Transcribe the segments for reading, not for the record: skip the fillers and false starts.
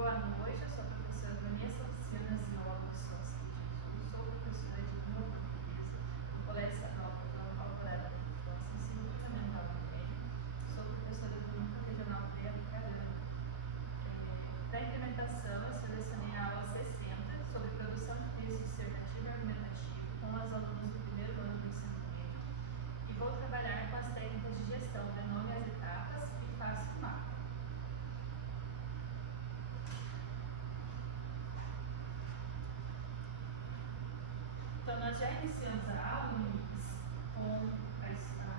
Boa noite, eu sou a professora Vanessa Luciana Augusto, sou professora de língua portuguesa no Colégio Estadual Alvorada da Infância, ensino fundamental também. Sou professora do Núcleo Regional B do Caramba. Para a implementação, eu selecionei a aula 60 sobre produção de texto dissertativo e argumentativo com as alunas do primeiro ano do ensino médio e vou trabalhar com as técnicas de gestão de nome às etapas e faço mapa. Então, nós já iniciamos a aula, meninas, com a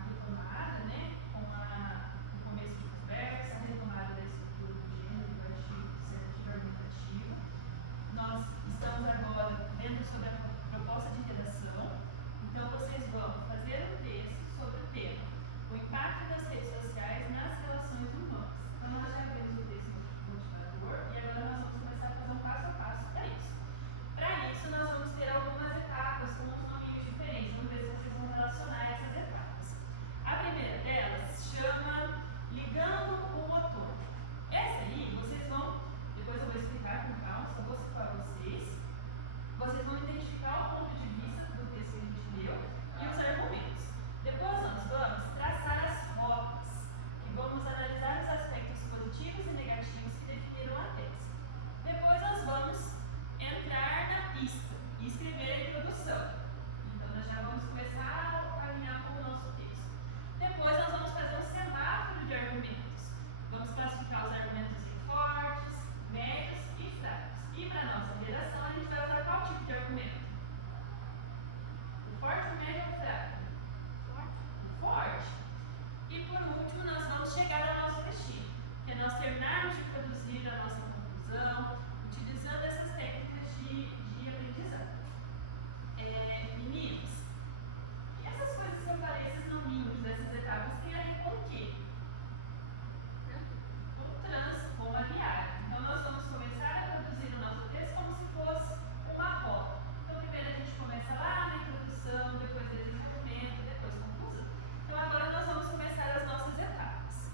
retomada, né? Com o começo de conversa, a retomada da estrutura do gênero, do artigo dissertativo e argumentativo. Nós estamos agora vendo sobre a proposta de redação. Então, vocês vão fazer um texto sobre o tema: o impacto das redes sociais nas relações humanas. Então, nós já vimos o texto motivador e agora nós vamos começar a fazer um passo a passo para isso. Para isso, nós vamos ter algumas etapas com uns nomes diferentes. Vamos ver se vocês vão relacionar essas etapas. A primeira delas chama Ligando o Motor. Essa aí, vocês vão, depois eu vou explicar com calma, só vou citar vocês. Vocês vão identificar o ponto de vista do texto que a gente leu e os argumentos. Depois nós vamos traçar as rotas e vamos analisar os aspectos positivos e negativos que definiram a tese. Depois nós vamos entrar na pista e escrever a introdução. Então, nós já vamos começar a caminhar com o nosso texto. Depois, nós vamos fazer um semáforo de argumentos. Vamos classificar os argumentos em fortes, médios e fracos. E para a nossa redação, a gente vai usar qual tipo de argumento? O forte, o médio ou o fraco? O forte. E por último, nós vamos chegar ao nosso destino, que é nós terminarmos de produzir a nossa conclusão, utilizando essas técnicas de aprendizado. Meninos, essas coisas que eu falei, esses nominhos dessas etapas, tem a ver com o quê? Com a viagem. Então, nós vamos começar a produzir o nosso texto como se fosse uma roda. Então, primeiro a gente começa lá na introdução, depois desenvolvimento, depois conclusão. Então, agora nós vamos começar as nossas etapas.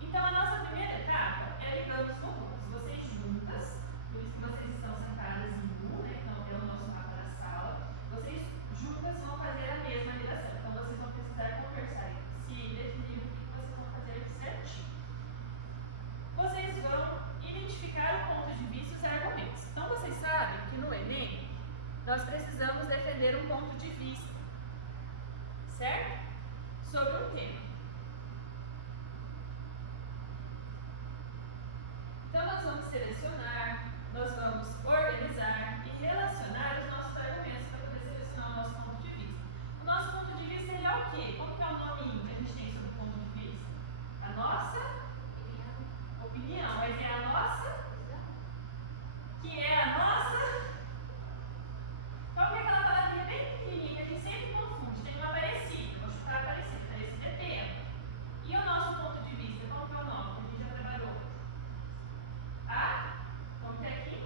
Então, a nossa primeira etapa é ligando os volumes. Vocês juntas, por isso que vocês estão sentadas em U, né? Então, é o nosso mapa da sala. Vocês juntas vão fazer a mesma ligação. Então, vocês vão precisar conversar entre si e definir o que vocês vão fazer certinho. Vocês vão identificar o ponto de vista e os argumentos. Então, vocês sabem que no Enem, nós precisamos defender um ponto de vista, certo? Sobre um tema. Então, nós vamos selecionar, nós vamos organizar e relacionar os nossos argumentos para poder selecionar o nosso ponto de vista. O nosso ponto de vista ele é o quê? Como que é o nominho que a gente tem sobre o ponto de vista? A nossa opinião. Mas é a nossa? Que é a nossa? Qual que é aquela palavrinha bem pequenininha que a gente sempre confunde? Tem uma parecida, vou chutar a parecida. Parecida é tema. E o nosso ponto de vista? Qual que é o nome que a gente já trabalhou? Como que é aqui?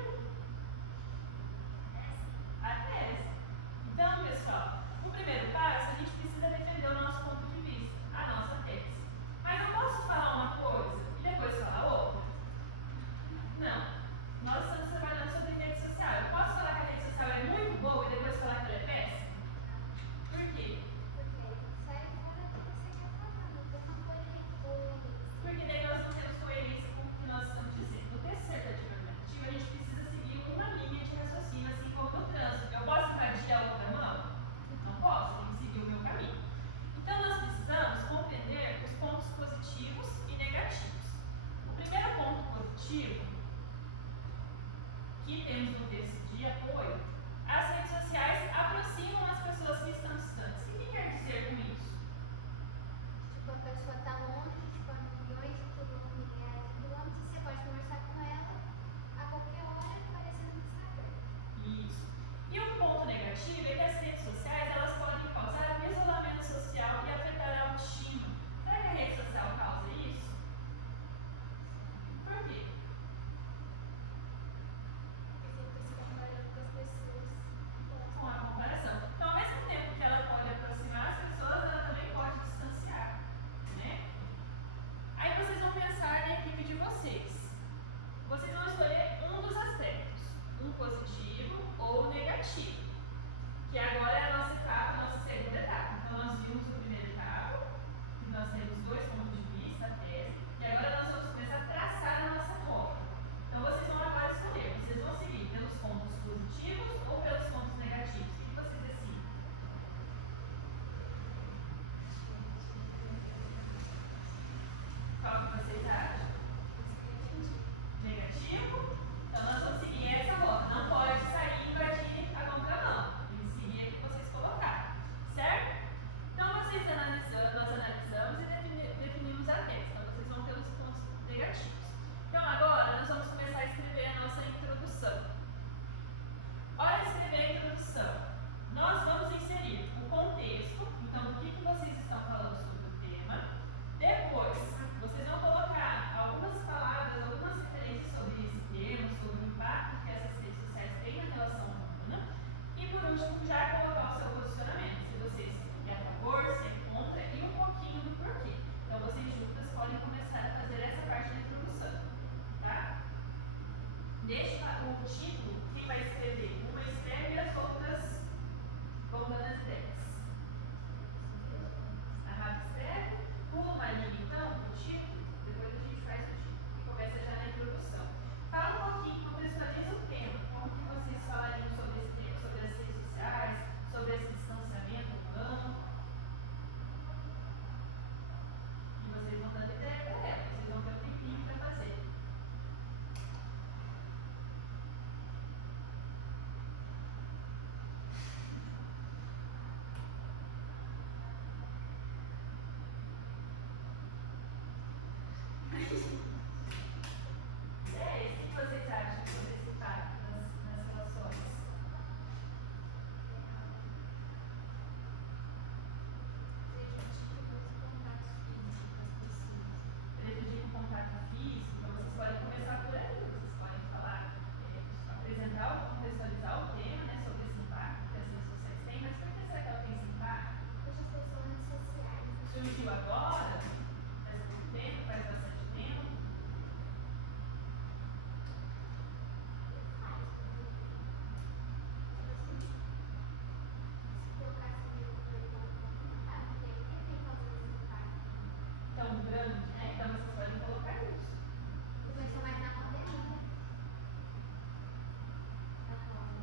artigos. Então agora nós vamos começar a escrever a nossa introdução. Para escrever a introdução, nós vamos inserir o contexto, então do que vocês estão falando sobre o tema. Depois, vocês vão colocar algumas palavras, algumas referências sobre esse tema, sobre o impacto que essas redes sociais têm na relação humana. E por último, já colocar o seu posicionamento, se vocês é a favor, se é contra e um pouquinho do porquê. Então vocês juntas podem começar a fazer essa parte da introdução, tá? Deixa o título, quem vai escrever? Uma escreve e as outras vão dando as ideias. A Rafa escreve, pula uma linha então, o título, depois a gente faz o título e começa já na introdução. Fala um pouquinho, contextualiza o tema, como que vocês falariam sobre esse tema, sobre as redes sociais, sobre esse distanciamento humano. E vocês vão dando ideia para ela, vocês vão ter um tempinho para fazer. O que vocês acham sobre esse impacto nas relações? Prejudica o contato físico, então vocês podem começar por aí, vocês podem falar, apresentar, contextualizar o tema, né, sobre esse impacto que as redes sociais têm, mas por que será que ela tem esse impacto? Surgiu agora, faz pouco tempo, faz bastante tempo. Tão grande, né? Então vocês podem colocar isso. Atualmente.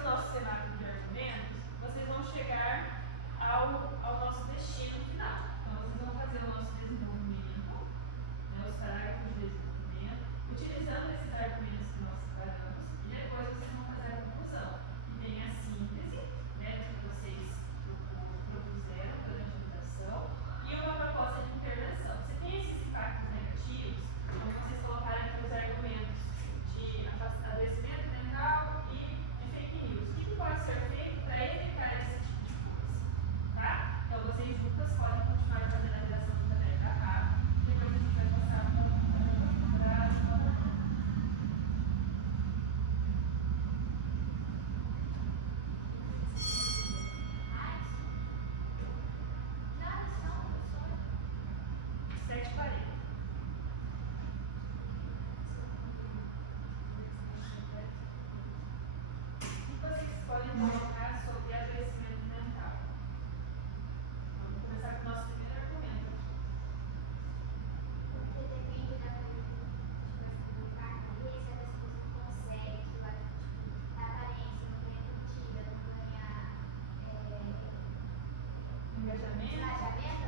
do nosso cenário de argumentos, vocês vão chegar ao nosso destino final. Então, vocês vão fazer o nosso desenvolvimento, né, os parágrafos de desenvolvimento, utilizando esses argumentos que nós separamos, e depois vocês vão fazer a conclusão. E tem a síntese, né, do que vocês propuseram durante a redação, e uma proposta de intervenção. Se tem esses impactos negativos, então vocês colocarem aqui os argumentos de adoecimento mental e de fake news. O que pode ser feito para evitar esse tipo de coisa? Tá? Então vocês juntas podem continuar fazendo a redação de maneira rápida, depois a gente vai passar para engajamento.